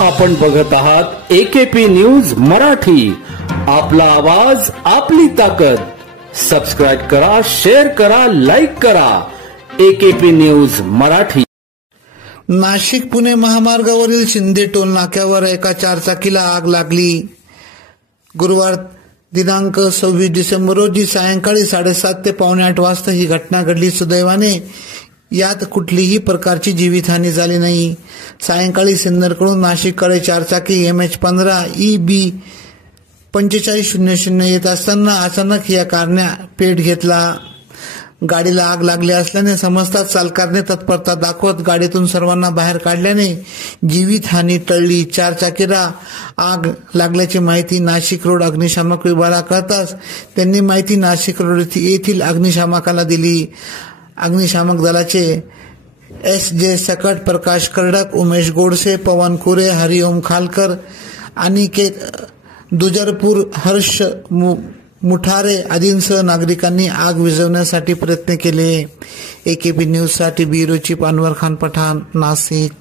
आपण बघत आहात एकेपी न्यूज मराठी. आपला आवाज आपली ताकद. सबस्क्राइब करा, शेअर करा, लाईक करा. AKP news Marathi. नाशिक पुणे महामार्गावरील शिंदे टोल नाक्यावर एका चारचाकीला आग लागली. गुरुवार दिनांक 26 डिसेंबर रोजी सायंकाळी 7:30 ते पावणे 8 वाजता ही घटना घडली. सुदैवाने यात कुठलीही प्रकारची जीवितहानी झाली नाही. सायंकाळी सिन्नरकडून नाशिककडे चारचाकी MH15 EB 4500 येत असताना अचानक या कारने पेट घेतला. गाडीला आग लागली असल्याने समजताच चालकाने तत्परता दाखवत गाडीतून सर्वांना बाहेर काढल्याने जीवितहानी टळली. चारचाकीला आग लागल्याची माहिती नाशिक रोड अग्निशामक विभागाला कळताच त्यांनी माहिती नाशिक रोड येथील अग्निशामकाला दिली. अग्निशामक दलाचे SJ सकट, प्रकाश कर्डक, उमेश गोडसे, पवन कुरे, हरिओम खालकर, अनिकेत दुजरपूर, हर्ष मुठारे आदींसह नागरिकांनी आग विझवण्यासाठी प्रयत्न केले. एकेपी न्यूज साठी ब्युरो चीफ अनवर खान पठाण, नाशिक.